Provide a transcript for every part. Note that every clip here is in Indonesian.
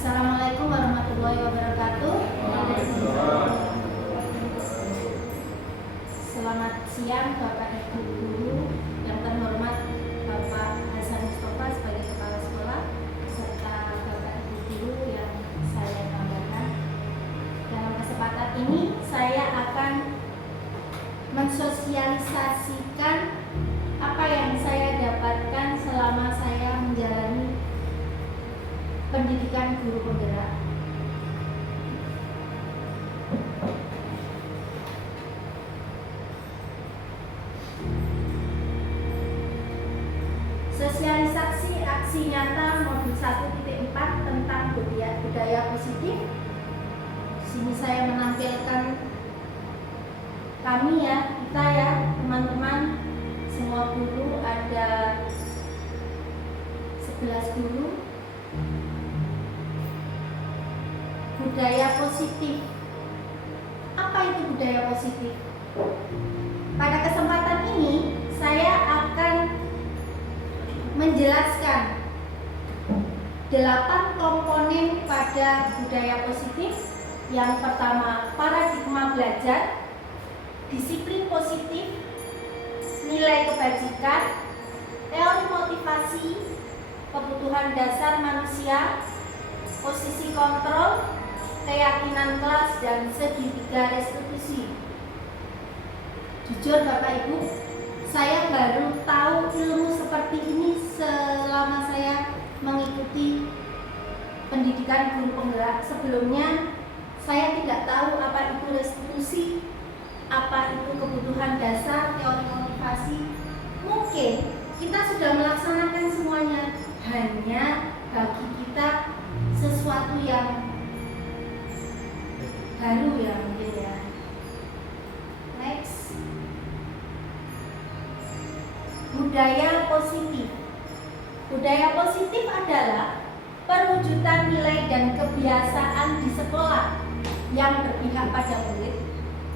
Assalamualaikum warahmatullahi wabarakatuh. Selamat siang Bapak Ibu Guru yang terhormat Bapak Hasan Mustafa sebagai Kepala Sekolah serta Bapak Ibu Guru yang saya banggakan. Dalam kesempatan ini saya akan mensosialisasikan apa yang saya dapatkan selama saya menjalani pendidikan guru penggerak. Sosialisasi aksi nyata modul 1.4 tentang budaya positif. Di sini saya menampilkan kami kita teman-teman semua guru, ada 11 guru. Budaya positif. Apa itu budaya positif? Pada kesempatan ini saya akan menjelaskan 8 komponen pada budaya positif. Yang pertama, paradigma belajar, disiplin positif, nilai kebajikan, teori motivasi, kebutuhan dasar manusia, posisi kontrol, keyakinan kelas, dan segitiga restitusi. Jujur Bapak Ibu, saya baru tahu ilmu seperti ini selama saya mengikuti pendidikan guru penggerak. Sebelumnya saya tidak tahu apa itu restitusi, apa itu kebutuhan dasar, teori motivasi. Mungkin kita sudah melaksanakan semuanya, hanya bagi kita sesuatu yang baru mungkin Next, budaya positif. Budaya positif adalah perwujudan nilai dan kebiasaan di sekolah yang berpihak pada murid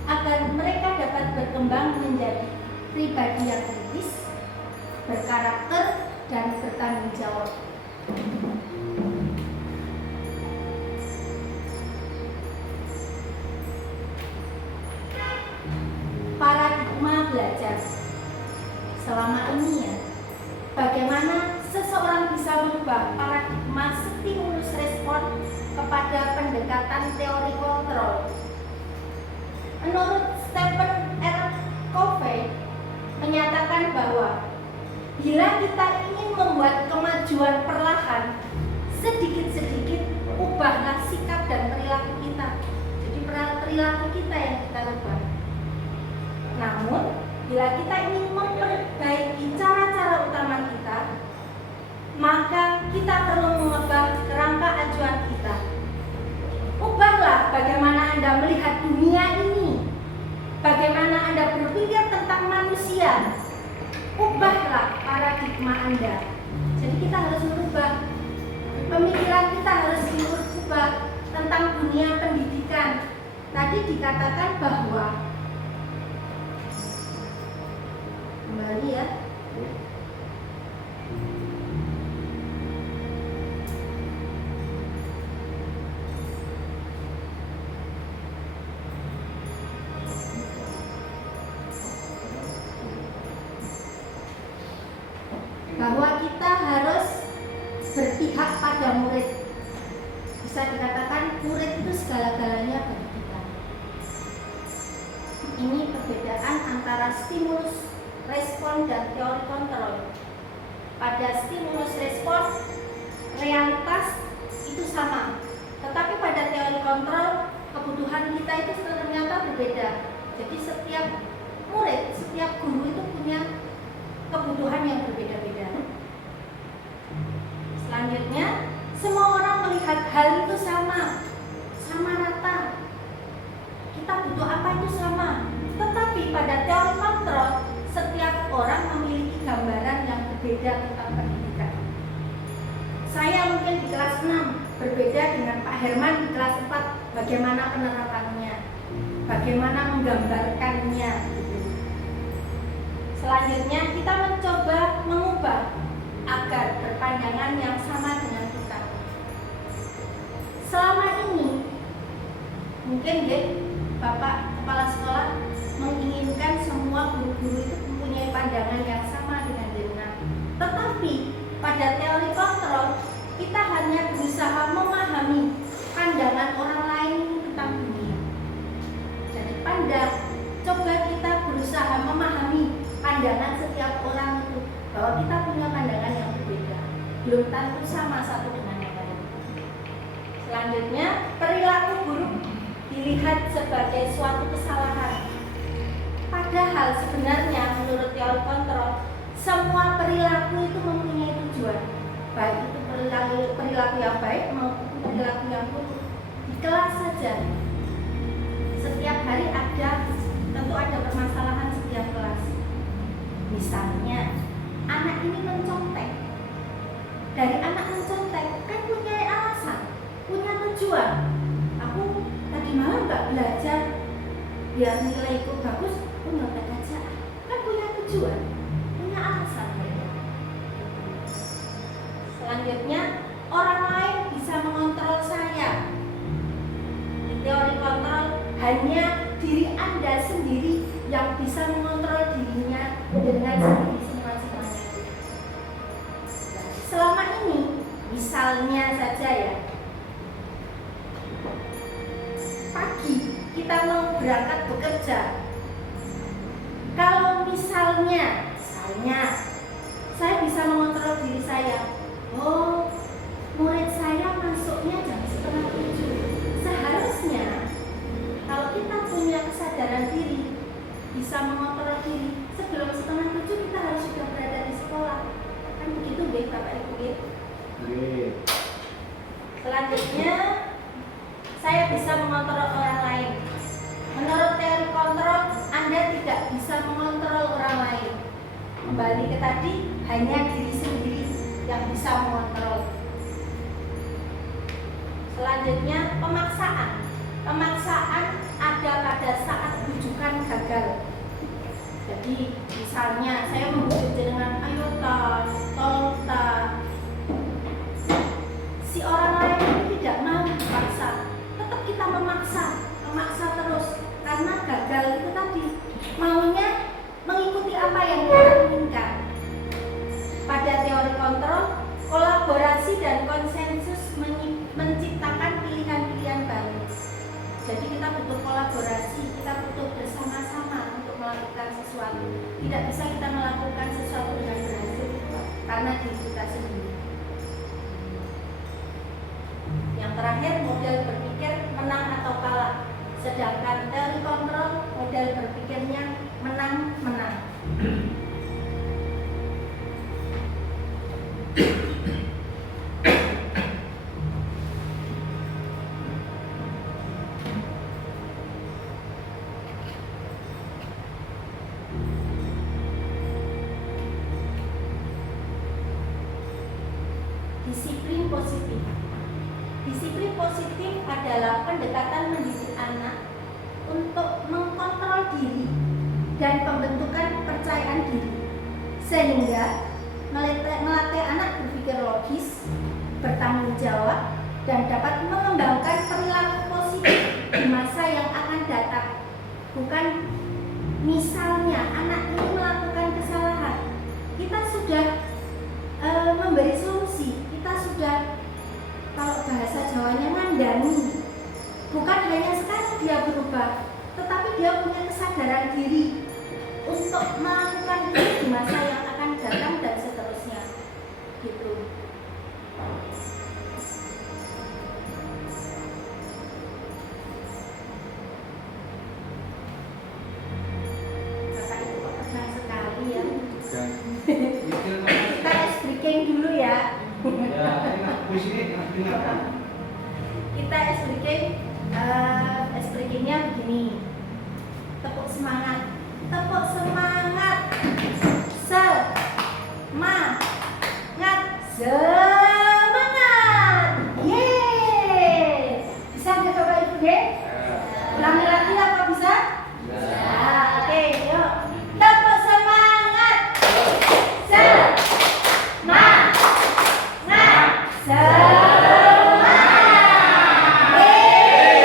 agar mereka dapat berkembang menjadi pribadi yang kritis, berkarakter, dan bertanggung jawab. Paradigma belajar. Selama ini bagaimana seseorang bisa merubah paradigma stimulus respon kepada pendekatan teori kontrol. Menurut Stephen R. Covey menyatakan bahwa bila kita ingin membuat kemajuan perlahan, sedikit-sedikit ubahlah sikap dan perilaku kita. Jadi perilaku kita yang kita ubah. Namun, bila kita ingin memperbaiki cara-cara utama kita, maka kita perlu mengubah kerangka acuan kita. Ubahlah bagaimana Anda melihat dunia ini, bagaimana Anda berpikir tentang manusia. Ubahlah paradigma Anda. Jadi kita harus merubah pemikiran, kita harus berubah tentang dunia pendidikan. Tadi dikatakan bahwa kembali bahwa kita harus berpihak pada murid. Bisa dikatakan murid itu segala-galanya bagi kita. Ini perbedaan antara stimulus respon dan teori kontrol. Pada stimulus respon, realitas itu sama, tetapi pada teori kontrol, kebutuhan kita itu ternyata berbeda. Jadi setiap murid, setiap guru itu punya kebutuhan yang berbeda-beda. Selanjutnya, semua orang melihat hal itu sama rata. Kita butuh apa itu sama, tetapi pada teori kontrol, setiap orang memiliki gambaran yang berbeda tentang pendidikan. Saya mungkin di kelas 6 berbeda dengan Pak Herman di kelas 4. Bagaimana penerapannya, bagaimana menggambarkannya. Selanjutnya kita mencoba mengubah agar berpandangan yang sama dengan kita. mungkin deh Bapak Kepala Sekolah menginginkan semua guru-guru itu mempunyai pandangan yang sama dengan jenengan. Tetapi pada teori kontrol kita hanya berusaha memahami pandangan orang lain tentang dunia. Jadi coba kita berusaha memahami pandangan setiap orang itu, bahwa kita punya pandangan yang berbeda, belum tentu sama satu dengan yang lain. Selanjutnya, perilaku buruk dilihat sebagai suatu kesalahan. Padahal sebenarnya menurut teori kontrol, semua perilaku itu mempunyai tujuan, baik itu perilaku yang baik maupun perilaku yang buruk. Di kelas saja, setiap hari tentu ada permasalahan setiap kelas. Misalnya, anak ini mencontek. Dari anak mencontek kan punya alasan, punya tujuan. Aku tadi malam nggak belajar biar nilaiku bagus, aku nyontek aja. Kan punya tujuan, punya alasan. Selanjutnya, orang lain bisa mengontrol saya. Di teori kontrol, hanya diri Anda sendiri yang bisa mengontrol dirinya dengan sendiri masing-masing. Selama ini, misalnya saja ya, pagi kita mau berangkat bekerja. Kalau misalnya saya bisa mengontrol diri saya, oh murid saya masuknya jam 6:30. Seharusnya kalau kita punya kesadaran diri, bisa mengontrol diri, sebelum 6:30 kita harus sudah berada di sekolah. Kan begitu deh Bapak Ibu. Selanjutnya, saya bisa mengontrol orang lain. Menurut teori kontrol, Anda tidak bisa mengontrol orang lain. Kembali ke tadi, hanya diri sendiri yang bisa mengontrol. Selanjutnya, pemaksaan. Pemaksaan ada pada saat rujukan gagal. Jadi misalnya saya membujuk dengan ayo ta, tolong ta. Si orang lain itu tidak mau dipaksa, tetap kita memaksa terus karena gagal itu tadi maunya mengikuti apa yang kita inginkan. Pada teori kontrol, kolaborasi dan konsensus menciptakan pilihan-pilihan baru. Jadi kita butuh kolaborasi, kita butuh bersama-sama untuk melakukan sesuatu. Tidak bisa kita melakukan sesuatu dengan berhasil karena diri kita sendiri. Yang terakhir, model berpikir menang atau kalah. Sedangkan teori kontrol, model berpikirnya menang-menang. Disiplin positif. Disiplin positif adalah pendekatan mendidik anak untuk mengkontrol diri dan pembentukan kepercayaan diri, sehingga melatih anak berpikir logis, bertanggung jawab, dan dapat mengembangkan perilaku positif di masa yang akan datang. Bukan misalnya anak ini melakukan kesalahan, kita sudah memberi solusi, kita sudah, kalau bahasa Jawanya, ngandani. Bukan hanya sekali dia berubah, tetapi dia punya kesadaran diri untuk melakukan itu di masa yang akan datang dan seterusnya. Gitu. Bapak Ibu kok tenang sekali ya. Kita ice breaking dulu ya. Kita ice breakingnya begini. Tepuk semangat. Tepuk semangat. Semangat. Yeay. Bisa nggak Bapak Ibu deh? Ulangi lagi apa bisa? Bisa. Oke, yuk. Tepuk semangat. Semangat. Semangat. Yeay.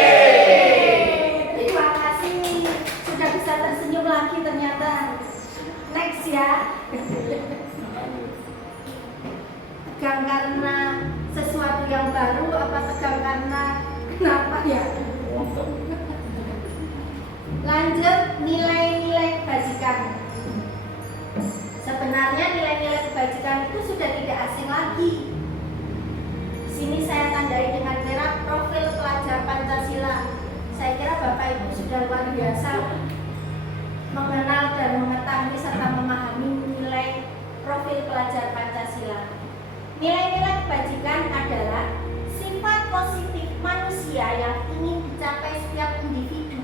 baru apa tegang karena kenapa ya? Lanjut, nilai-nilai kebajikan. Sebenarnya nilai-nilai kebajikan itu sudah tidak asing lagi. Di sini saya tandai dengan merah profil pelajar Pancasila. Saya kira Bapak Ibu sudah luar biasa mengenal dan mengetahui serta memahami nilai profil pelajar Pancasila. Nilai-nilai kebajikan adalah sifat positif manusia yang ingin dicapai setiap individu.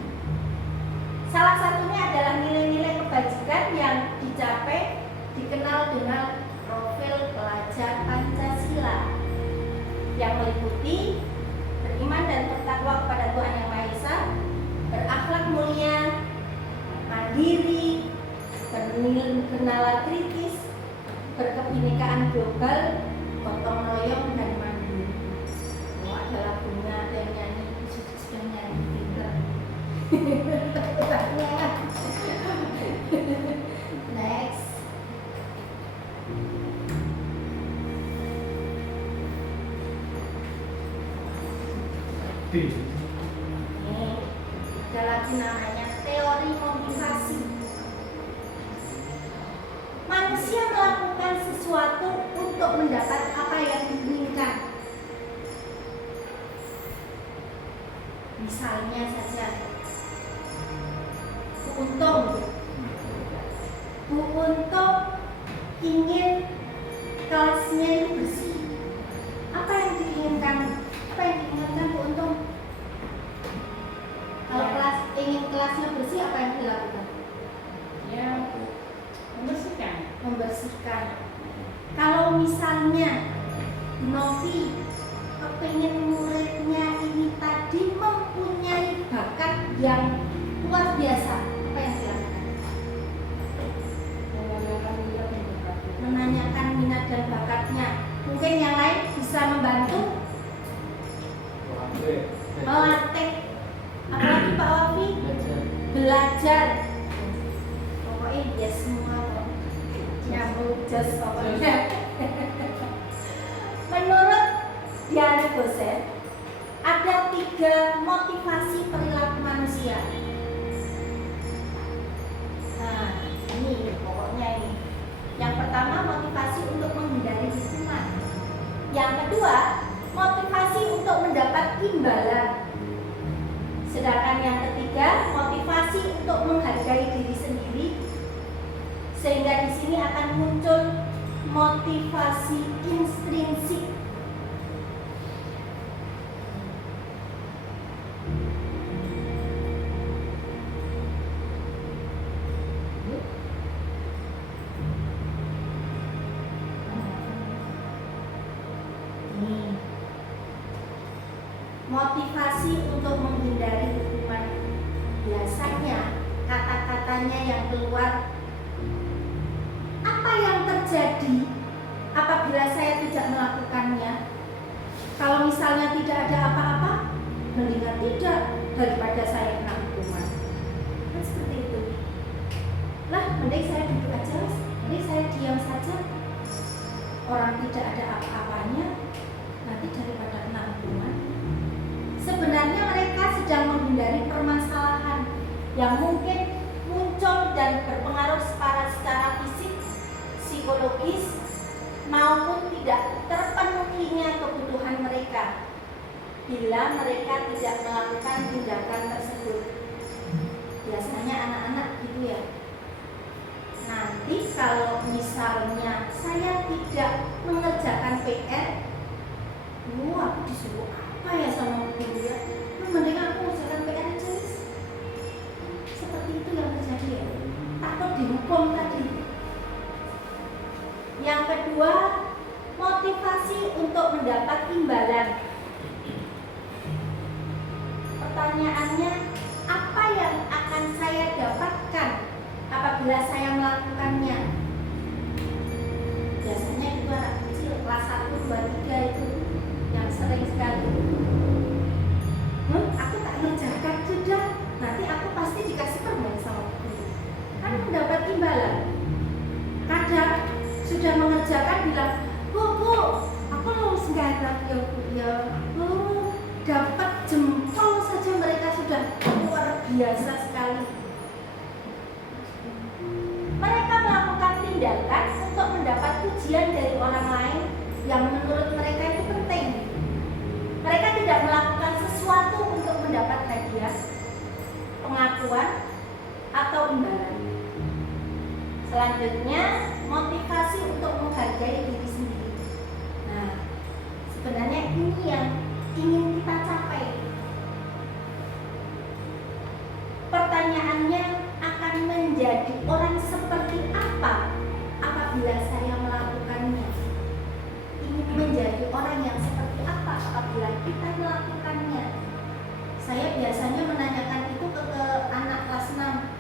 Salah satunya adalah nilai-nilai kebajikan yang dicapai dikenal dengan profil pelajar Pancasila yang meliputi beriman dan bertakwa kepada Tuhan Yang Maha Esa, berakhlak mulia, mandiri, bernalar kritis, berkebinekaan global, gotong royong dan mandiri. Oh, ada lagunya, ada yang nyanyi, sudah nyanyi pinter. Next. Ini ada lagi namanya teori motivasi. Manusia melakukan sesuatu untuk mendapat apa yang diinginkan. Misalnya saja, Bu Untung ingin kelasnya ini bersih. Apa yang diinginkan? Apa yang diinginkan Bu Untung? Kalau ingin kelasnya bersih, apa yang dilakukan? Ya, Membersihkan. Kalau misalnya Novi kepingin muridnya ini tadi mempunyai bakat yang luar biasa, apa yang dilakukan? Menanyakan minat dan bakatnya. Mungkin yang lain bisa membantu melatih. Apalagi Pak Wafi? Belajar. Pokoknya dia semua kok nyambung jos pokoknya. Menurut Diana Gosset, ada 3 motivasi perilaku manusia. Nah, ini pokoknya ini. Yang pertama, motivasi untuk menghindari hukuman. Yang kedua, motivasi untuk mendapat imbalan. Sedangkan yang ketiga, motivasi untuk menghargai diri sendiri. Sehingga di sini akan muncul motivasi intrinsik. Motivasi untuk menghindari hukuman. Biasanya kata-katanya yang keluar, apa yang terjadi apabila saya tidak melakukannya? Kalau misalnya tidak ada apa-apa, mendingan tidak daripada saya kena hukuman. Kan seperti itu. Lah, mending saya duduk aja, mending saya diam saja. Orang tidak ada apa-apanya, nanti daripada kena hukuman. Sebenarnya mereka sedang menghindari permasalahan yang mungkin muncul dan berpengaruh secara fisik, psikologis, maupun tidak terpenuhinya kebutuhan mereka bila mereka tidak melakukan tindakan tersebut. Biasanya anak-anak gitu ya. Nanti kalau misalnya saya tidak mengerjakan PR, aku disuruh apa ya sama guru ya? Mending aku mengerjakan PR aja. Seperti itu yang terjadi ya. Takut dihukum tadi. Yang kedua, motivasi untuk mendapat imbalan. Pertanyaannya, apa yang akan saya dapatkan apabila saya melakukannya? Biasanya itu anak kecil kelas 1, 2, 3 itu yang sering sekali. Aku tak ngerjakan sudah, nanti aku pasti dikasih permen sama guru. Kan mendapat imbalan. Kadang sudah mengerjakan bilang, Bu, aku lulus enggak ya Bu? biasa sekali. Mereka melakukan tindakan untuk mendapat pujian dari orang lain yang menurut mereka itu penting. Mereka tidak melakukan sesuatu untuk mendapat hadiah, pengakuan, atau imbalan. Selanjutnya, motivasi untuk menghargai diri sendiri. Nah, sebenarnya ini yang ingin kita capai. Pertanyaannya, akan menjadi orang seperti apa apabila saya melakukannya? Ingin menjadi orang yang seperti apa apabila kita melakukannya? Saya biasanya menanyakan itu ke anak kelas 6.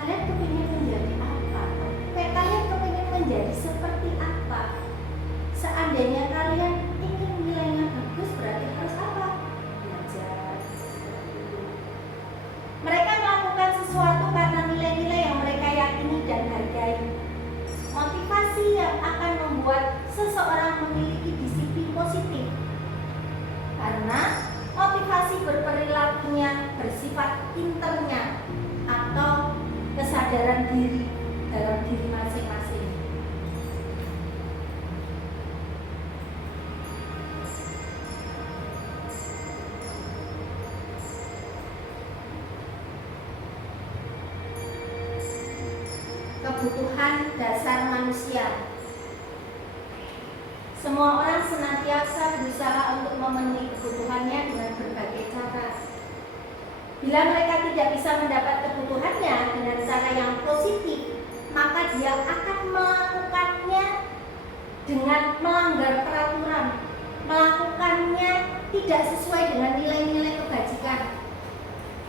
Kalian kepingin menjadi apa? Kalian kepingin menjadi seperti apa? Seandainya kalian ingin nilainya bagus, berarti harus apa? Belajar. Mereka melakukan sesuatu karena nilai-nilai yang mereka yakini dan hargai. Motivasi yang akan membuat seseorang memiliki disiplin positif. Karena motivasi berperilakunya bersifat internya atau kesadaran diri dalam diri masing-masing. Kebutuhan dasar manusia. Semua orang senantiasa berusaha untuk memenuhi kebutuhannya dengan berbagai cara. Bila mereka tidak bisa mendapat kebutuhannya dengan cara yang positif, maka dia akan melakukannya dengan melanggar peraturan, melakukannya tidak sesuai dengan nilai-nilai kebajikan.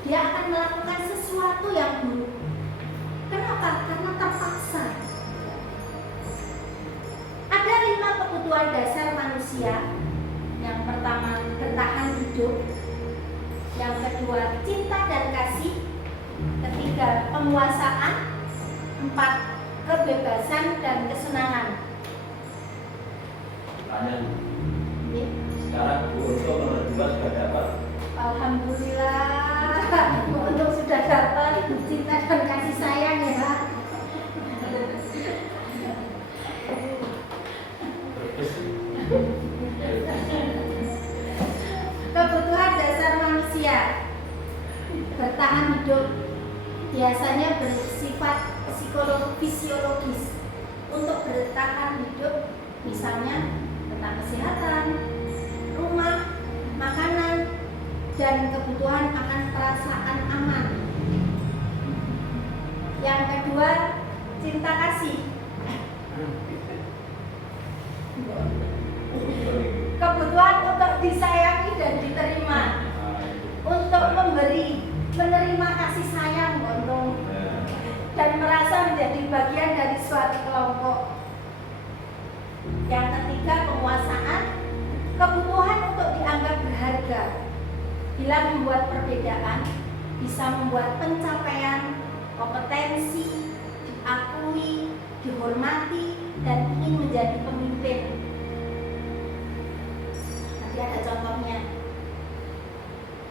Dia akan melakukan sesuatu yang buruk. Kenapa? Karena terpaksa. Ada 5 kebutuhan dasar manusia. Yang pertama, bertahan hidup. Yang kedua, cinta dan kasih. Ketiga, penguasaan. 4, kebebasan dan kesenangan. Tanya, sekarang Bu Untung nomor 2 sudah dapat? Alhamdulillah, Bu Untung sudah dapat cinta dan kasih sayang ya Pak. Kebutuhan dasar manusia. Bertahan hidup biasanya bersifat fisiologis. Untuk bertahan hidup misalnya tentang kesehatan, rumah, makanan, dan kebutuhan akan perasaan aman. Yang kedua, cinta kasih. Kebutuhan untuk disayangi dan diterima, untuk menerima kasih sayang, dan merasa menjadi bagian dari suatu kelompok. Yang ketiga, penguasaan. Kebutuhan untuk dianggap berharga. Bila membuat perbedaan, bisa membuat pencapaian, kompetensi, diakui, dihormati, dan ingin menjadi pemimpin. Nanti ada contohnya.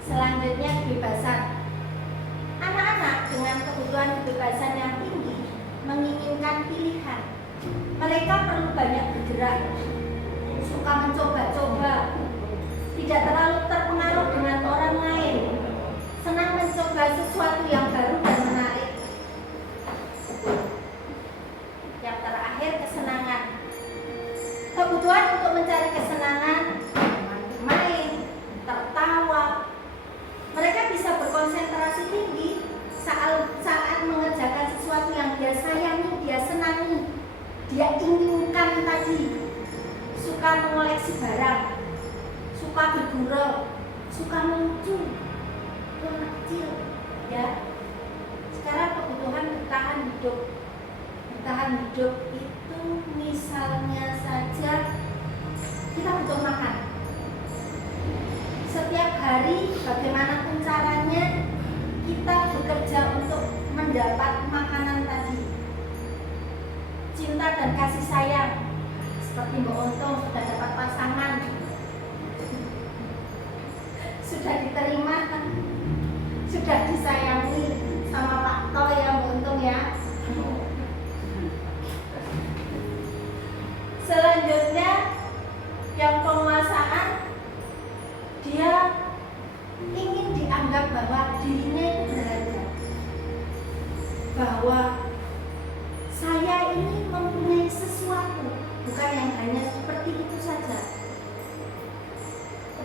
Selanjutnya, kebebasan. Anak-anak dengan kebutuhan kebebasan yang tinggi menginginkan pilihan. Mereka perlu banyak bergerak, suka mencoba-coba, tidak terlalu terpengaruh dengan orang lain, senang mencoba sesuatu yang baru dan menarik. Yang terakhir, kesenangan. Kebutuhan untuk mencari kesenangan, bermain, tertawa. Mereka bisa berkonsentrasi tinggi saat mengerjakan sesuatu yang dia sayangi, dia senangi, dia inginkan tadi. Suka mengoleksi barang, suka bergurau, suka melucu, itu anak kecil, ya. Sekarang kebutuhan bertahan hidup. Bertahan hidup itu misalnya saja kita butuh makan. Setiap hari bagaimanapun caranya kita bekerja untuk mendapat makanan tadi. Cinta dan kasih sayang. Seperti Mbak Untung sudah dapat pasangan, sudah diterima, sudah disayangi,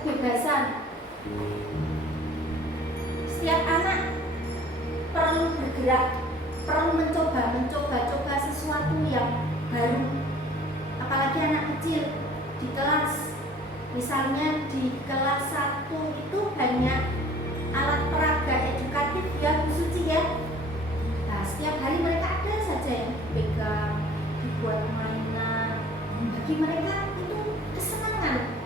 kebebasan. Setiap anak perlu bergerak, perlu mencoba sesuatu yang baru. Apalagi anak kecil di kelas, misalnya di kelas 1 itu banyak alat peraga edukatif ya Bu Suci ya. Nah, setiap hari mereka ada saja yang dipegang, dibuat mainan. Bagi mereka itu kesenangan.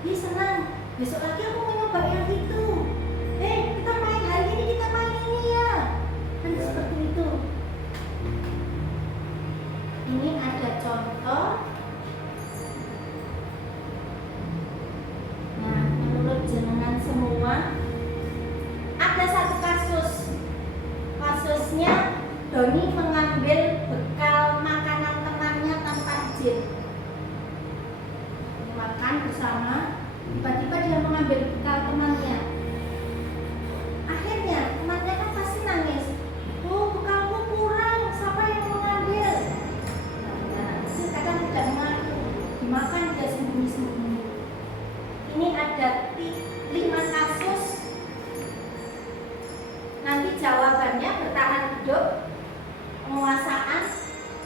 Dia senang, besok lagi aku mau nyoba yang itu. Kita main hari ini, kita main ini ya. Kan seperti itu. Ini ada contoh. Nah, menurut jenengan semua, ada satu kasusnya Doni mengambil bekal makanan temannya tanpa izin. Makan bersama, tiba-tiba dia mengambil bekal temannya. Akhirnya temannya kan pasti nangis. Oh, bekalku kurang, siapa yang mengambil? Nah, kadang tidak mengaku, dimakan dia sembunyi-sembunyi. Ini ada 5 kasus. Nanti jawabannya bertahan hidup, penguasaan,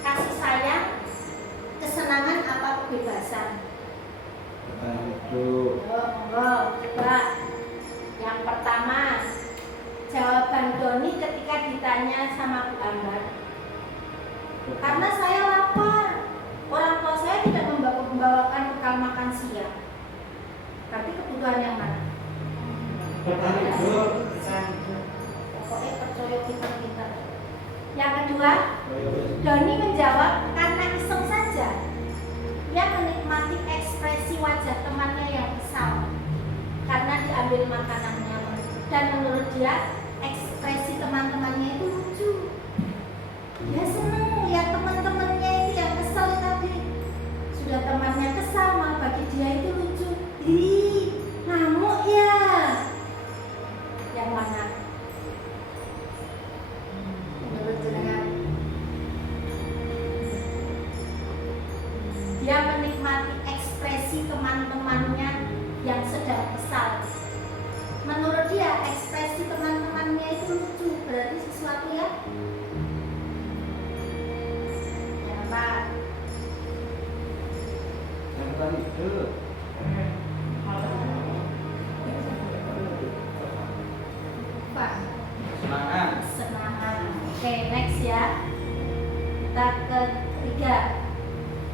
kasih sayang, kesenangan apa kebebasan. Coba. Yang pertama, jawaban Doni ketika ditanya sama Bu Ambar. Karena saya lapar, orang tua saya tidak membawakan bekal makan siang. Berarti kebutuhan yang mana? Pokoknya percaya kita. Yang kedua, Doni menjawab karena iseng saja. Dia menikmati ekspresi wajah temannya yang kesal karena diambil makanannya, dan menurut dia ekspresi teman-temannya itu lucu. Dia senang lihat teman-temannya itu yang kesal tadi. Sudah temannya kesal, malah bagi dia itu lucu. Ih, ngamuk ya. Yang mana? Menurut jenengan? Dia menikmati ekspresi teman-temannya yang sedang kesal. Menurut dia ekspresi teman-temannya itu lucu, berarti sesuatu ya? Ya Pak. Yang tadi itu Pak. Senangan. Oke, next ya. Kita ketiga.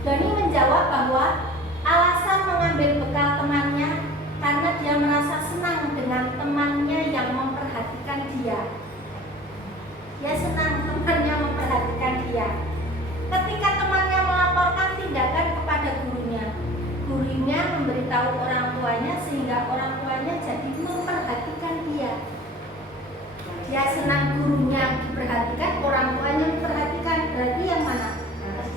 Doni menjawab bahwa alasan mengambil bekal temannya karena dia merasa senang dengan temannya yang memperhatikan dia. Dia senang temannya memperhatikan dia. Ketika temannya melaporkan tindakan kepada gurunya memberitahu orang tuanya sehingga orang tuanya jadi memperhatikan dia. Dia senang gurunya diperhatikan, orang tuanya diperhatikan. Berarti yang mana?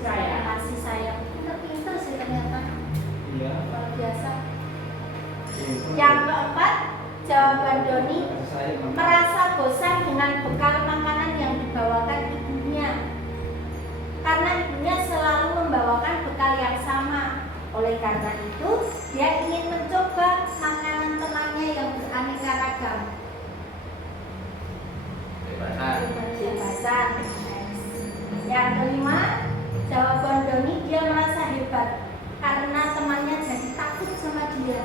Kasih sayang. Pinter sih ternyata. Iya. Luar biasa. Yang keempat, jawaban Doni merasa bosan dengan bekal makanan yang dibawakan ibunya. Karena ibunya selalu membawakan bekal yang sama. Oleh karena itu, dia ingin mencoba makanan temannya yang beraneka ragam. Kebebasan. Yang kelima, jawaban Doni, dia merasa hebat karena temannya jadi takut sama dia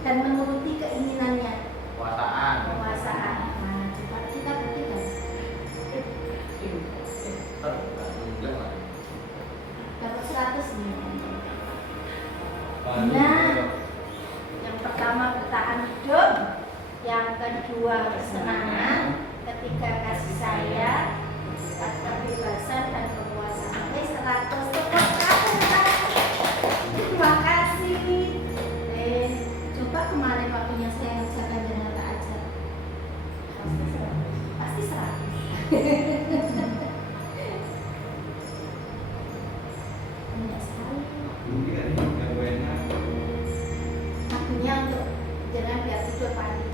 dan menuruti keinginannya. Penguasaan. Mana coba kita buktikan. Dapat 100 nih. Nah, yang pertama bertahan hidup, yang kedua kesenangan, ketiga kasih sayang, kebebasan dan penguasaan. Oke, 100. Terima kasih. Coba kemarin waktunya saya ngerjakan dan tak ajar. Pasti 100. Banyak sekali. Lagunya untuk jangan biar tidur pagi.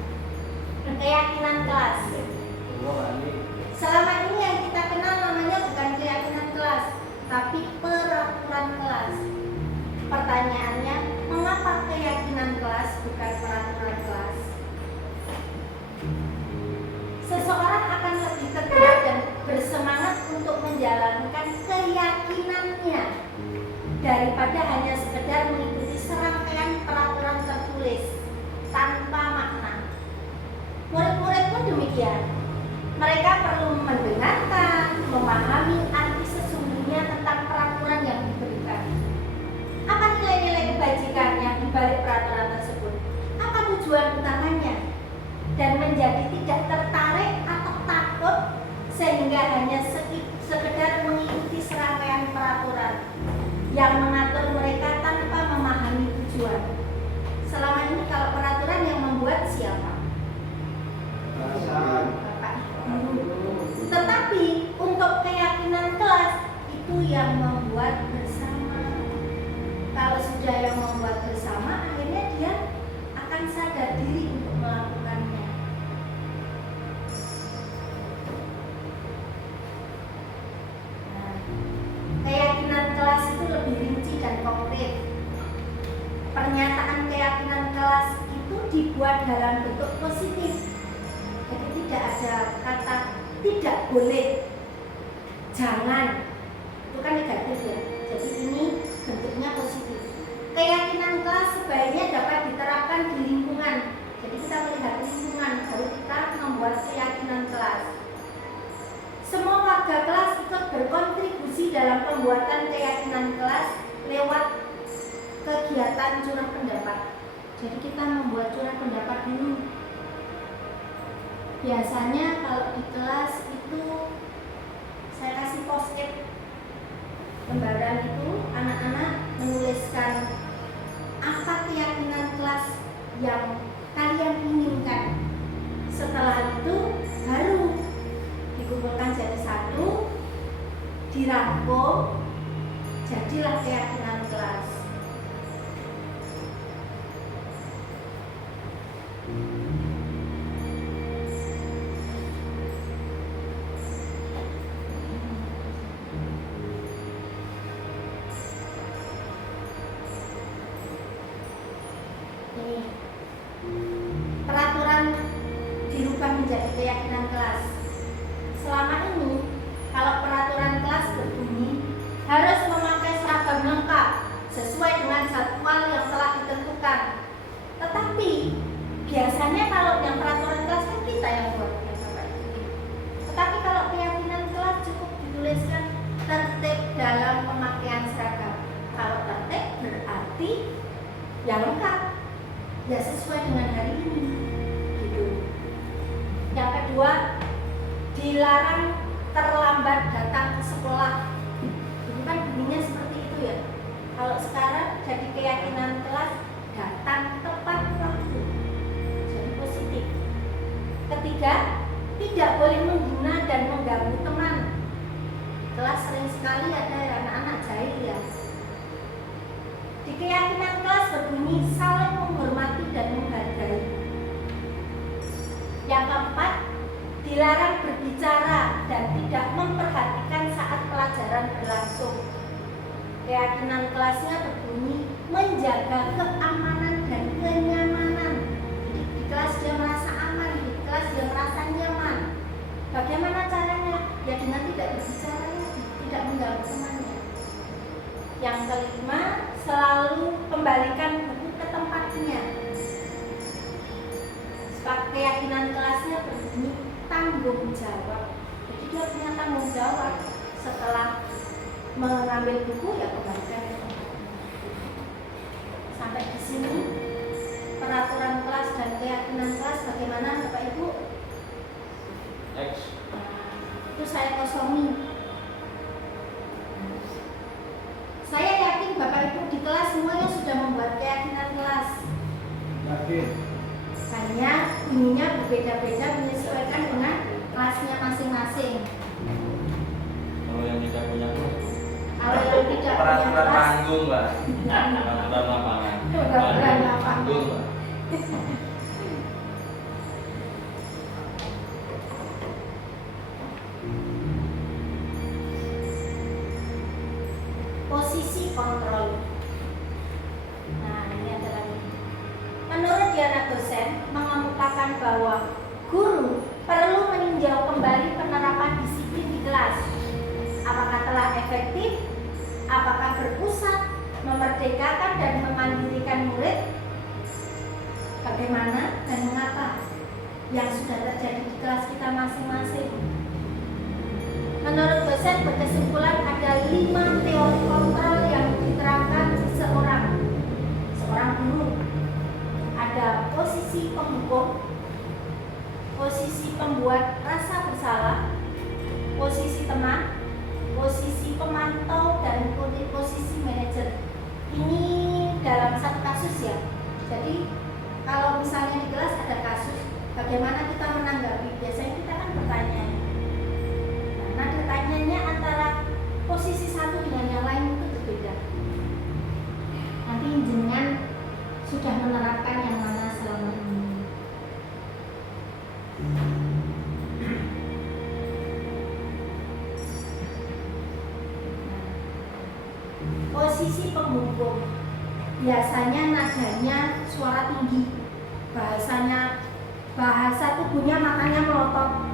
Keyakinan kelas. Selama ini yang kita kenal namanya bukan keyakinan kelas, tapi peraturan kelas. Pertanyaannya, mengapa keyakinan kelas daripada hanya sekedar mengikuti serangkaian peraturan tertulis tanpa makna. Murid-murid pun demikian. Mereka perlu mendengarkan, memahami arti sesungguhnya tentang peraturan yang diberikan. Apa nilai-nilai kebajikan yang dibalik peraturan tersebut? Apa tujuan utamanya? Dan menjadi tidak tertarik atau takut sehingga hanya sekedar mengikuti serangkaian peraturan yang mengatur mereka tanpa memahami tujuan. Selama ini kalau peraturan yang membuat siapa? Bapak Ibu. Tetapi untuk keyakinan kelas itu yang membuat bersama. Kalau sudah yang membuat bersama, akhirnya dia akan sadar diri untuk melakukannya. Nah, keyakinan kelas itu lebih rinci dan konkret. Pernyataan keyakinan kelas itu dibuat dalam bentuk positif. Jadi tidak ada kata tidak boleh, jangan, itu kan negatif ya. Jadi ini bentuknya positif. Keyakinan kelas sebaiknya dapat diterapkan di lingkungan. Jadi kita melihat lingkungan baru kita membuat keyakinan kelas. Semua warga kelas ikut berkontribusi dalam pembuatan keyakinan kelas lewat kegiatan curah pendapat. Jadi kita membuat curah pendapat dulu. Biasanya kalau di kelas itu saya kasih post-it lembaran itu, anak-anak menuliskan apa keyakinan kelas yang kalian inginkan. Setelah itu baru dikumpulkan jadi satu, dirangkum, jadilah keyakinan kelas. Ini peraturan dirubah menjadi keyakinan kelas. Selama ini kalau peraturan kelas berbunyi harus memakai seragam lengkap sesuai dengan jadwal yang telah ditentukan. Tetapi biasanya kalau yang peraturan kelas kan kita yang buat, ya Bapak Ibu. Tetapi kalau keyakinan kelas cukup dituliskan tertib dalam pemakaian seragam. Kalau tertib berarti yang lengkap, ya sesuai dengan hari ini, gitu. Yang kedua, dilarang terlambat datang ke sekolah. Ini kan bunyinya seperti itu ya. Kalau sekarang jadi keyakinan kelas datang tepat waktu, jadi positif. Ketiga, tidak boleh menghina dan mengganggu teman. Kelas sering sekali ada anak-anak jahil ya. Di keyakinan kelas berbunyi saling menghormati dan menghargai. Yang keempat, dilarang berbicara dan tidak memperhatikan saat pelajaran berlangsung. Keyakinan kelasnya berbunyi menjaga keamanan dan kenyamanan. Jadi di kelas dia merasa aman, di kelas dia merasa nyaman. Bagaimana caranya? Ya dengan tidak berbicara, tidak mengganggu temannya. Yang kelima, selalu kembalikan buku ke tempatnya. Sebab keyakinan kelasnya berbunyi tanggung jawab. Jadi dia punya tanggung jawab. Setelah mengambil buku ya kembalikan ke tempatnya. Sampai di sini peraturan kelas dan keyakinan kelas bagaimana Bapak Ibu? Next. Itu saya kosongi. Saya yakin Bapak Ibu di kelas semuanya sudah membuat keyakinan kelas. Yakin. Hanya bunyinya berbeda-beda menyesuaikan dengan kelasnya masing-masing. Kalau yang tidak punya kelas, Kalau yang tidak punya peraturan kelas, panggung, Mbak. Peraturan lapangan. Peraturan lapangan. Panggung, Mbak. posisi kontrol. Nah, ini adalah ini. Menurut Diana dosen mengemukakan bahwa guru perlu meninjau kembali penerapan disiplin di kelas. Apakah telah efektif? Apakah berpusat memerdekakan dan memandirikan murid, bagaimana dan mengapa yang sudah terjadi di kelas kita masing-masing. Menurut dosen berkesimpulan ada 5 teori kontrol yang diterapkan seorang guru. Ada posisi penghukum, posisi pembuat rasa bersalah, posisi teman, posisi pemantau, dan posisi manajer. Ini dalam satu kasus ya. Jadi kalau misalnya di kelas ada kasus, bagaimana kita menanggapi? Biasanya kita kan bertanya. Nah, nada tanyanya antara posisi satu dengan yang lain itu berbeda. Nanti jenengan sudah menerapkan yang mana selama ini. Posisi penghukum biasanya nadanya suara tinggi, bahasa tubuhnya matanya melotot.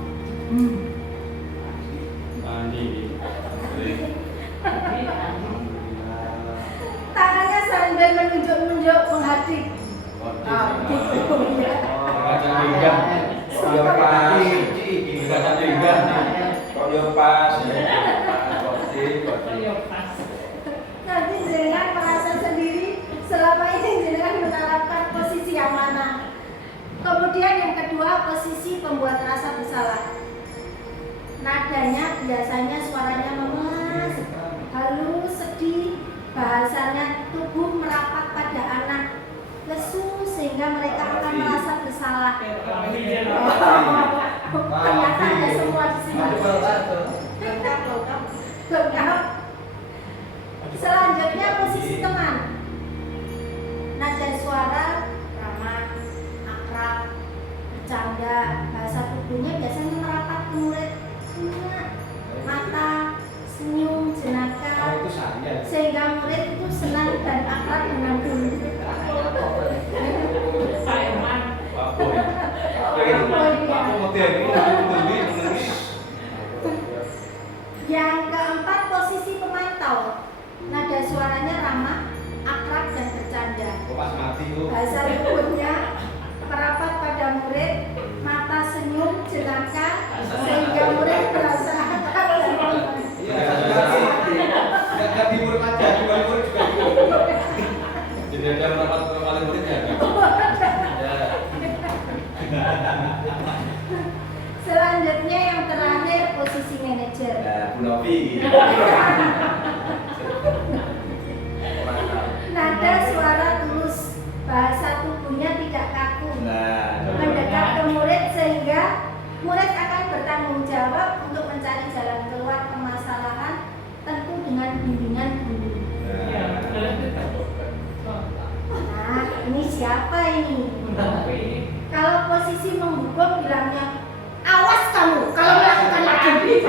Tangannya sambil menunjuk-nunjuk menghadap. Nanti jenengan merasa sendiri selama ini jenengan menerapkan posisi yang mana. Kemudian yang kedua, posisi pembuat rasa bersalah. Nadanya biasanya suaranya memelas, halus, sedih, bahasanya tubuh merapat pada anak, lesu sehingga mereka akan merasa bersalah. Ternyata ada semua di sini. Lengkap. Selanjutnya posisi teman. Nada suara ramah, akrab, bercanda, bahasa tubuhnya biasanya merapat ke murid, mata, senyum, jenaka, sehingga murid itu senang dan akrab dengan guru. Yang keempat, posisi pemantau. Nada suaranya ramah, akrab, dan bercanda. Bahasa tubuhnya merapat pada murid, mata senyum, jenaka, sehingga murid merasa akrab dan nyaman. Tidak di murid aja, di luar murid juga. Jadi ada merapat ke paling muridnya. Selanjutnya yang terakhir, posisi manajer. Bu Novi. Nada suara tulus, bahasa tubuhnya tidak kaku, mendekat ke murid sehingga murid akan bertanggung jawab untuk mencari jalan keluar permasalahan, tentu dengan bimbingan guru. Nah, ini siapa ini? Kalau posisi menghukum bilangnya, awas kamu kalau melakukan lagi.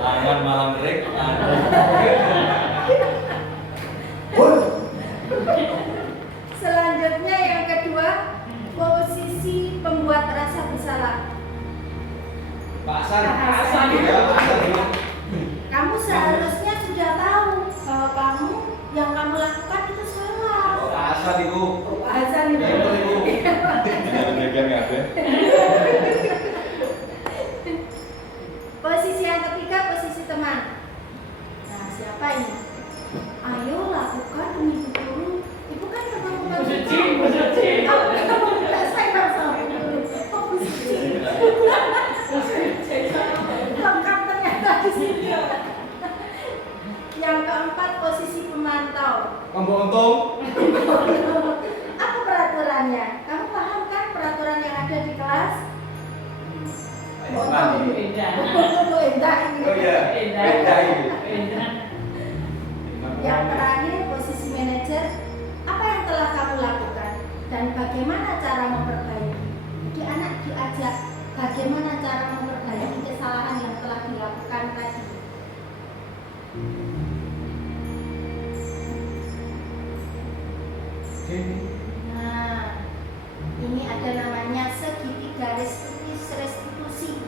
Tangan malam rek. Selanjutnya yang kedua, posisi pembuat rasa bersalah. Kamu seharusnya sudah tahu bahwa yang kamu lakukan itu salah. Asal ibu. Azan itu. Posisi yang ketiga, posisi teman. Nah, siapa ini? Ayo lakukan demi guru. Ibu kan memang Posisi. Saya sama guru. Posisi. Lengkap ternyata di sini. Yang keempat, posisi pemantau. Kamu untung. Apa peraturannya? Kamu paham kan peraturan yang ada di kelas? Beda. Beda ini. Oh iya. Beda ini. Yang terakhir, posisi manajer. Apa yang telah kamu lakukan dan bagaimana cara memperbaiki? Jadi anak diajak bagaimana cara memperbaiki kesalahan yang telah dilakukan tadi. Nah, ini ada namanya segitiga restitusi.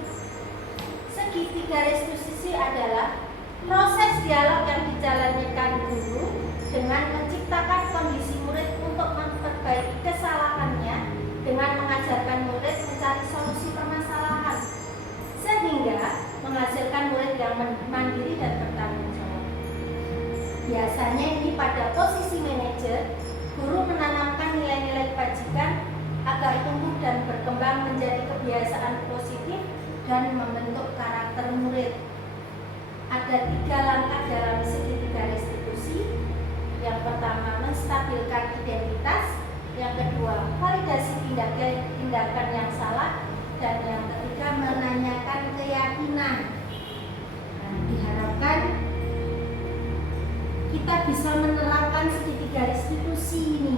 dijalankan guru dengan menciptakan kondisi murid untuk memperbaiki kesalahannya dengan mengajarkan murid mencari solusi permasalahan sehingga menghasilkan murid yang mandiri dan bertanggung jawab. Biasanya ini pada posisi manajer, guru menanamkan nilai-nilai kebajikan agar tumbuh dan berkembang menjadi kebiasaan positif dan membentuk karakter murid. Ada 3 langkah dalam segitiga restitusi. Yang pertama, menstabilkan identitas. Yang kedua, validasi tindakan yang salah. Dan yang ketiga, menanyakan keyakinan. Nah, diharapkan kita bisa menerapkan segitiga restitusi ini.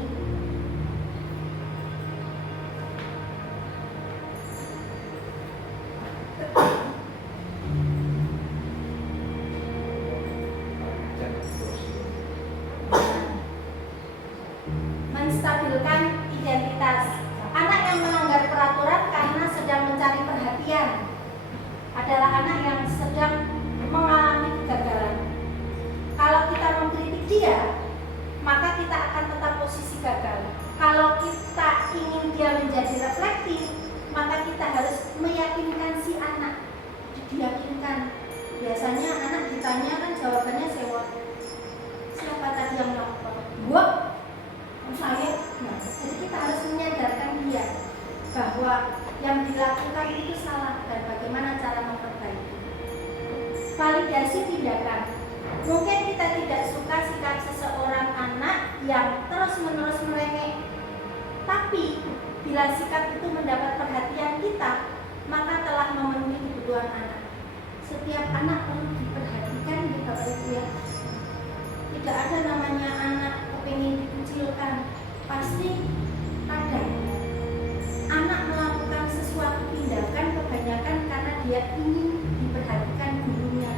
Menstabilkan identitas. Anak yang melanggar peraturan karena sedang mencari perhatian adalah anak yang sedang mengalami kegagalan. Kalau kita mengkritik dia, maka kita akan tetap posisi gagal. Kalau kita ingin dia menjadi reflektif, maka kita harus meyakinkan si anak. Diyakinkan. Biasanya anak ditanya kan jawabannya sewot. Siapa tadi yang melakukan? Gua. Saya. Nah, jadi kita harus menyadarkan dia bahwa yang dilakukan itu salah dan bagaimana cara memperbaiki. Validasi tindakan. Mungkin kita tidak suka sikap seseorang anak yang terus-menerus merengek. Tapi bila sikap itu mendapat perhatian kita, maka telah memenuhi kebutuhan anak. Setiap anak perlu diperhatikan di Bapak Ibu ya. Tidak ada namanya anak kepingin dikucilkan. Pasti ada. Anak melakukan sesuatu tindakan kebanyakan karena dia ingin diperhatikan gurunya.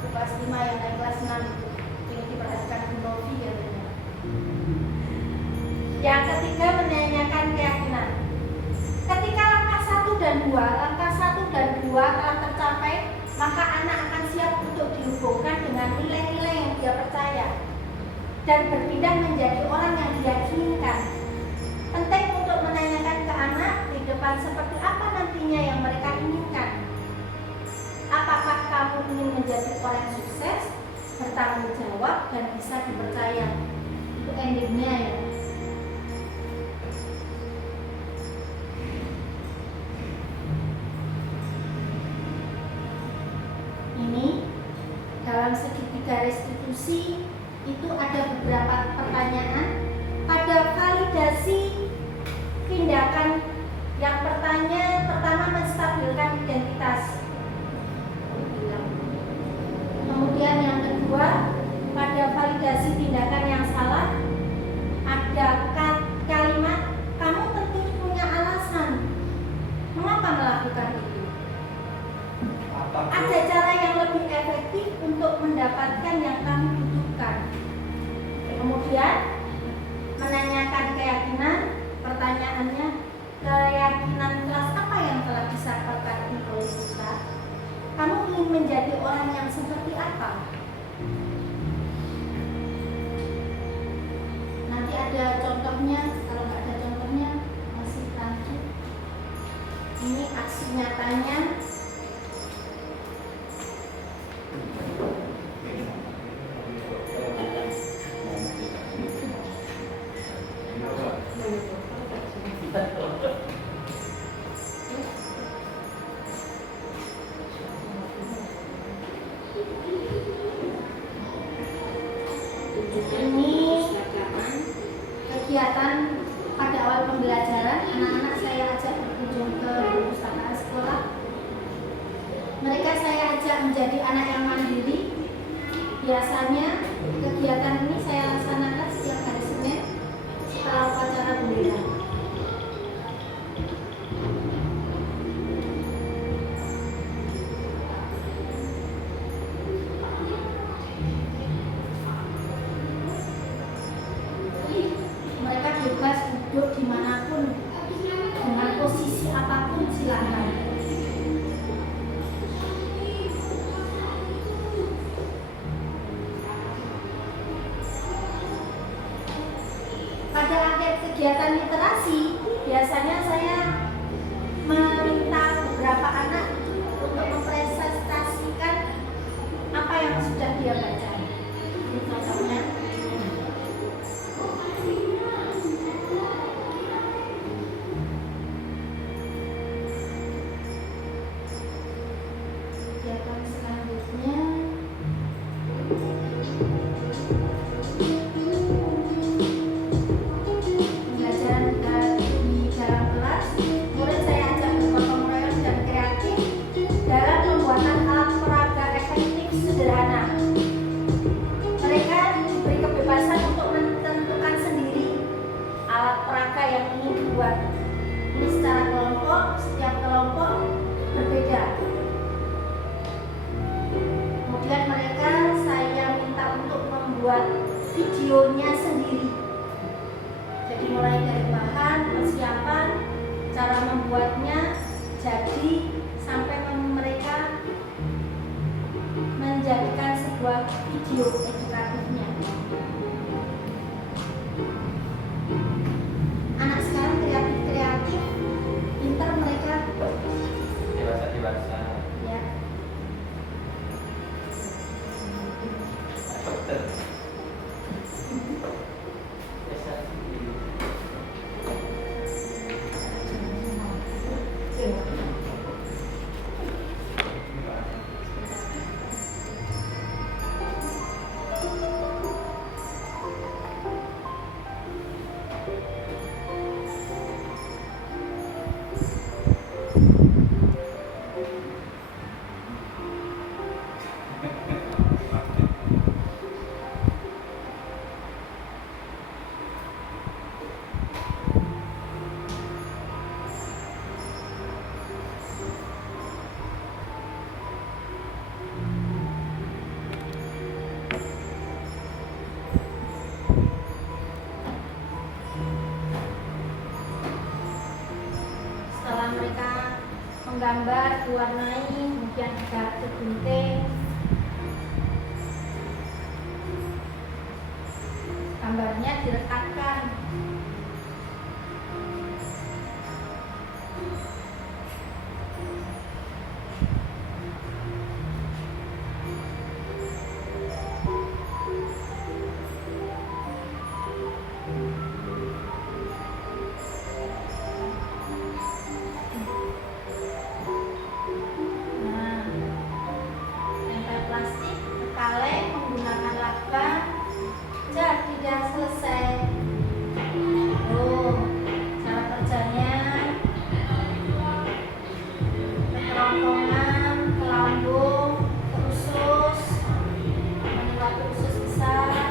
Kelas 5 yang naik kelas 6 itu ingin diperhatikan Bu Novi katanya. Yang ketiga, menanyakan keyakinan. Ketika langkah 1 dan 2 telah tercapai, maka anak akan siap untuk dihubungkan dengan nilai-nilai yang dia percaya dan berpindah menjadi orang yang dia inginkan. Penting untuk menanyakan ke anak di depan seperti apa nantinya yang mereka inginkan. Apakah kamu ingin menjadi orang sukses, bertanggung jawab, dan bisa dipercaya? Itu endingnya ya. Ini dalam segitiga restitusi itu ada beberapa pertanyaan. Pada validasi tindakan yang pertama menstabilkan identitas. Kemudian yang kedua, pada validasi tindakan yang salah ada kalimat kamu tentu punya alasan mengapa melakukan itu. Ada cara yang lebih efektif untuk mendapatkan yang kamu butuhkan. Kemudian menanyakan keyakinan. Pertanyaannya, keyakinan kelas apa yang telah disepakati oleh kita? Kamu ingin menjadi orang yang seperti apa? Nanti ada contohnya. Kalau nggak ada contohnya masih lanjut. Ini aksi nyatanya. Ini kegiatan pada awal pembelajaran, anak-anak saya ajak berkunjung ke perpustakaan sekolah. Mereka saya ajak menjadi anak yang mandiri. Biasanya kegiatan ini saya laksanakan setiap hari Senin setelah upacara bendera. Mereka bebas duduk dimanapun, dengan posisi apapun silakan. kegiatan literasi, biasanya saya meminta beberapa anak untuk mempresentasikan apa yang sudah dia baca. Ini contohnya. Kegiatan selanjutnya, pembelajaran di dalam kelas. Murid saya ajak bergotong royong dan kreatif dalam pembuatan alat peraga efektif sederhana. Mereka diberi kebebasan untuk menentukan sendiri alat peraga yang ingin dibuat. Ini secara kelompok, setiap kelompok berbeda. Kemudian mereka saya minta untuk membuat videonya sendiri. Jadi mulai dari bahan, persiapan, cara membuatnya, jadi sampai mereka menjadikan sebuah video edukatifnya. Anak sekarang kreatif, pintar mereka. Dewasa. Ya. Dokter. Setelah mereka menggambar, diwarnai, kemudian digunting, gambarnya diletakkan. Nah, tempel plastik ke kaleng menggunakan lakban, jadi dah selesai. Oh, cara kerjanya: ke kerongkongan, ke lambung, ke usus, melewati usus besar,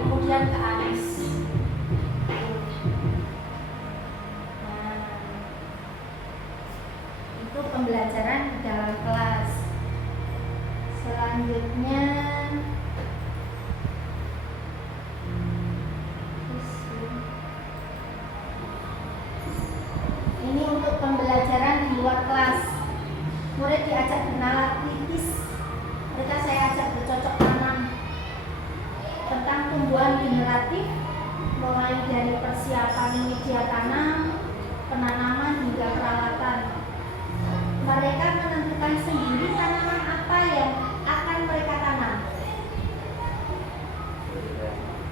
kemudian ke alis. Nah, itu pembelajaran di dalam kelas. Selanjutnya, ini untuk pembelajaran di luar kelas. Murid diajak bernalar kritis. Mereka saya ajak bercocok tanam tentang tumbuhan generatif, mulai dari persiapan media tanam, penanaman hingga perawatan. Mereka menentukan sendiri tanaman apa yang akan mereka tanam.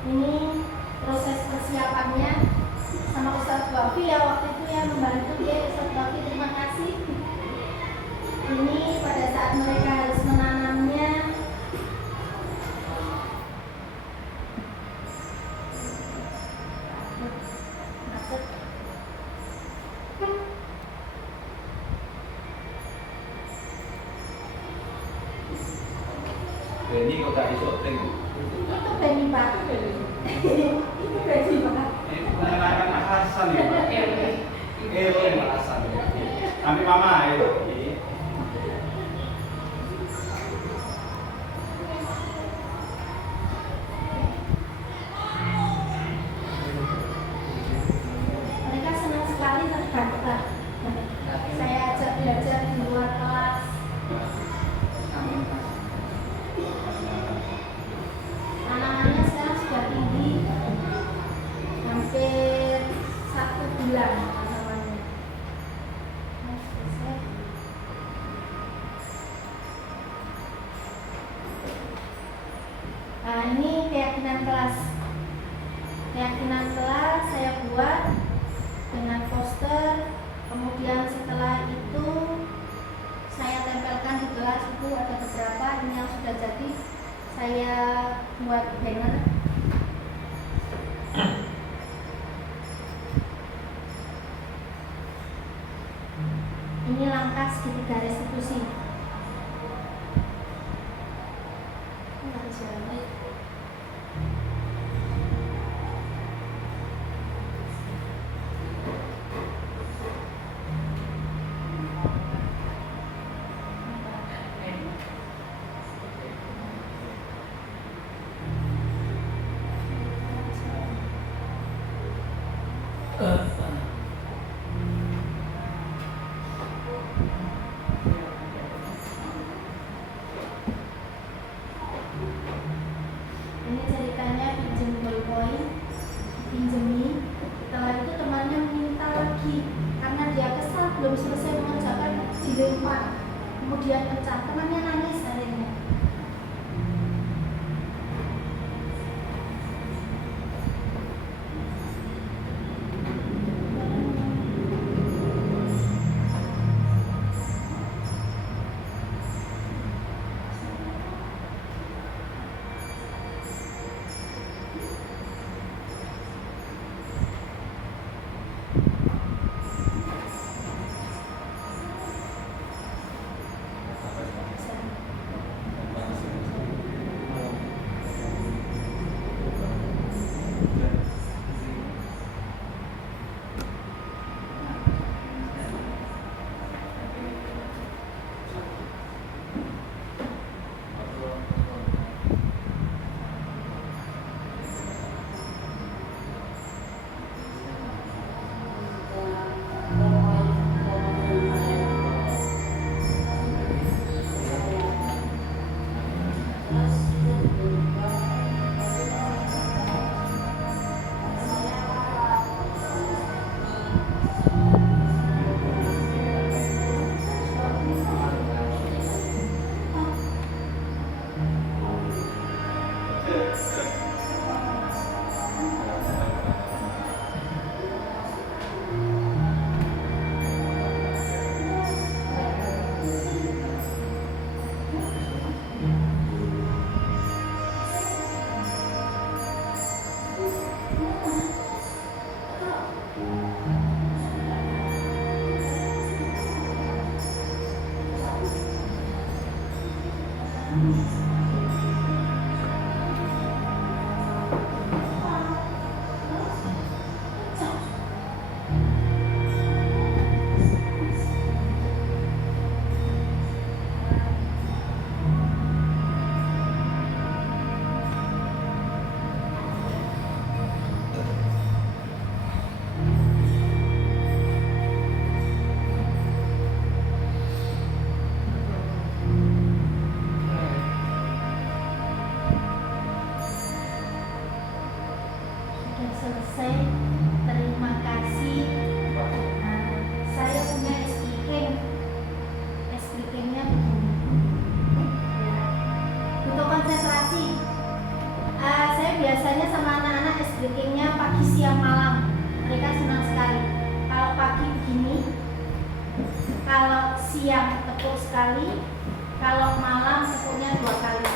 Ini proses persiapannya sama Ustadz Wafi ya, waktu itu yang membantu dia. Ustadz Wafi, terima kasih. Ini pada saat mereka harus menanamnya, macet. Ini kok gak disyuting? Itu Benny Pak. Itu Benny Pak. Ini pengenalan Hasan ya, Pak. Pak Hasan. Kami mama ayo. Mereka senang sekali terbantah. Saya ajak belajar di luar kelas. Tanamannya sekarang sudah tinggi, hampir Nah, ini keyakinan kelas. Keyakinan kelas saya buat dengan poster. Kemudian setelah itu saya tempelkan di kelas. Itu ada beberapa ini yang sudah jadi. Saya buat banner. Ini langkah segitiga restitusi. Ini ceritanya pinjem ballpoint, pinjemi. Setelah itu temannya minta lagi karena dia kesal belum selesai mengerjakan dilempar, kemudian pecah. Temannya nangis akhirnya. Sudah selesai. Terima kasih. Saya punya SPK-nya begini. Untuk konsentrasi, saya biasanya sama anak-anak SPK-nya pagi, siang, malam. Mereka senang sekali. Kalau pagi begini, kalau siang tepuk sekali, kalau malam tepuknya 2 kali.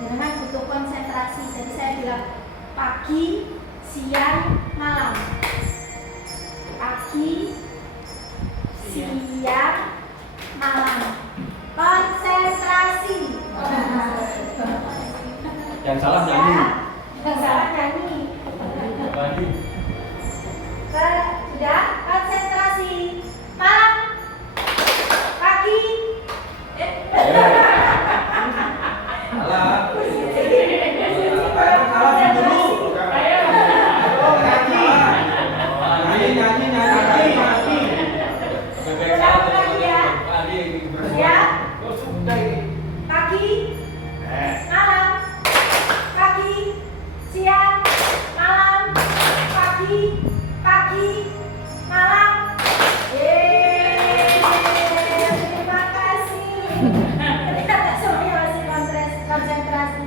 Jangan butuh konsentrasi. Jadi saya bilang pagi, siang, malam. Pagi, siang, malam. Konsentrasi. Yang salah nyanyi. Yang salah nyanyi. Lagi. Sudah, konsentrasi. Malam, pagi. Salah. Salah dulu. Nyanyi. Bebek salah Lagi ya. Ya. Oh, sudah ini. Pagi, malam, pagi, siang, malam, pagi, malam. Terima kasih. Ternyata semuanya masih konsentrasi.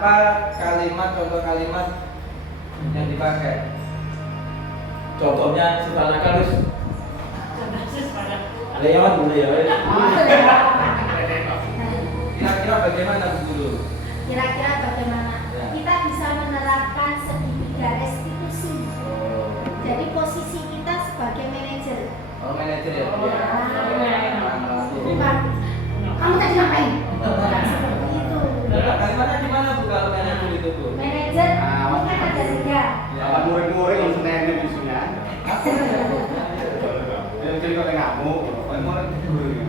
apa kalimat contoh kalimat yang dipakai? Contohnya setelah kalus. Lewat dulu ya. Kira-kira bagaimana Bu Guru? Kira-kira bagaimana Ya. kita bisa menerapkan segitiga restitusi. Jadi posisi kita sebagai manajer. Oh, manajer ya? Bu? Bukan kamu tadi ngapain? Bukan seperti itu. Kalimatnya gimana Bu kalau manajer itu Bu? Manajer ini kan ada 3. Ya. Apa murid-murid yang seneng di sini ya? Ya jadi kok ngamuk, kok murid guru.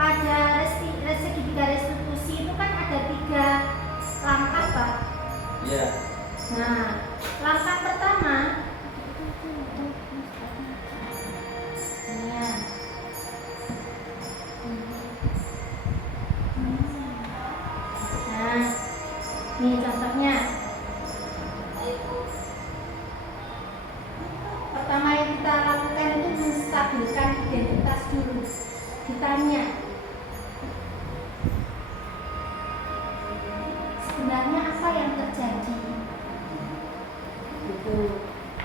Pada segitiga restitusi itu kan ada 3 langkah, Pak. Iya. Nah, langkah pertama ini ya. Nah, ini contohnya. Pertama yang kita lakukan itu menstabilkan identitas dulu. Ditanya, sebenarnya apa yang terjadi? Gitu.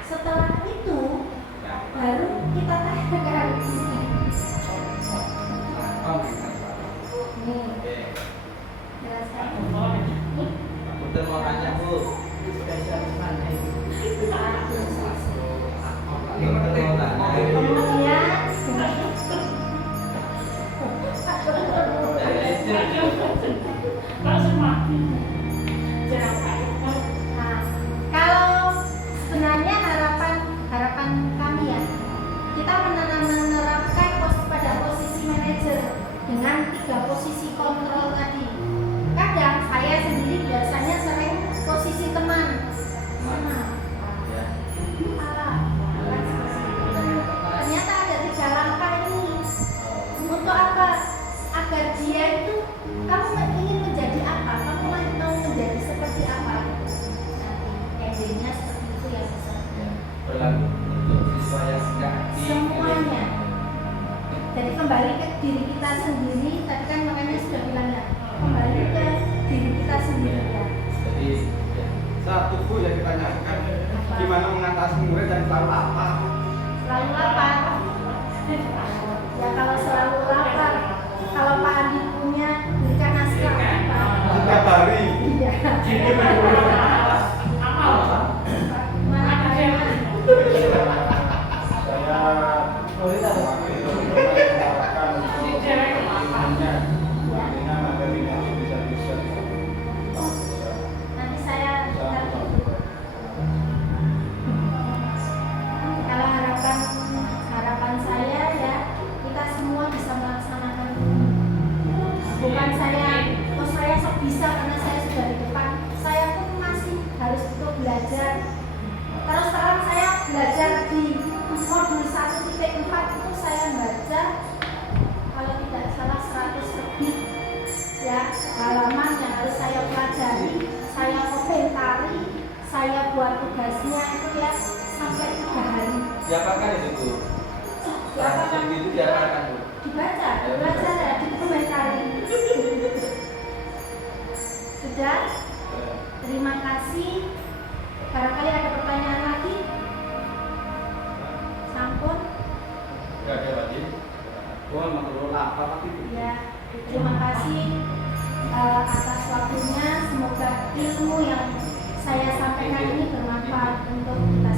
Setelah itu baru kita tanyakan. Nih, jelaskan. Udah mau tanya Bu. Kemudian nah, kalau sebenarnya harapan kami ya, kita menerapkan pada posisi manajer dengan 3 posisi kontrol tadi. Kadang saya sendiri biasanya sering posisi teman. Ternyata ada 3 langkah ini. Untuk apa? Agar dia itu, kamu ingin menjadi apa? Kamu mau menjadi seperti apa? Nanti endingnya seperti itu ya, bisa. Berlaku untuk siswa yang sedang Semuanya. Jadi kembali ke diri kita sendiri. Tadi kan makanya sudah bilang ya, kembali ke diri kita sendiri ya. Jadi Satu Bu yang ditanyakan, gimana mengatasi murid yang selalu apa? Selalu lapar. Ya kalau selalu lapar, kalau Pak Andi punya berikan naskah Pak. Setiap hari. Iya. Mana kalian? Nanti saya kalau harapan saya ya, kita semua bisa melaksanakan ini. Bukan saya sok bisa karena saya sudah di depan. Saya pun masih harus untuk belajar. Terus terang saya belajar di modul 1.4 itu saya baca kalau tidak salah 100 lebih ya halaman yang harus saya pelajari, saya komentari, saya buat tugasnya itu ya sampai 3 hari. diapakan itu Bu? Diapakan? Yang itu diapakan Bu? Dibaca ya, dikomentari. Sudah, terima kasih. Barangkali ada pertanyaan lagi? Sampun? Enggak ada lagi. Gua mau perlu apa tapi Ya, terima kasih atas waktunya. Semoga ilmu yang saya sampaikan ini bermanfaat untuk kita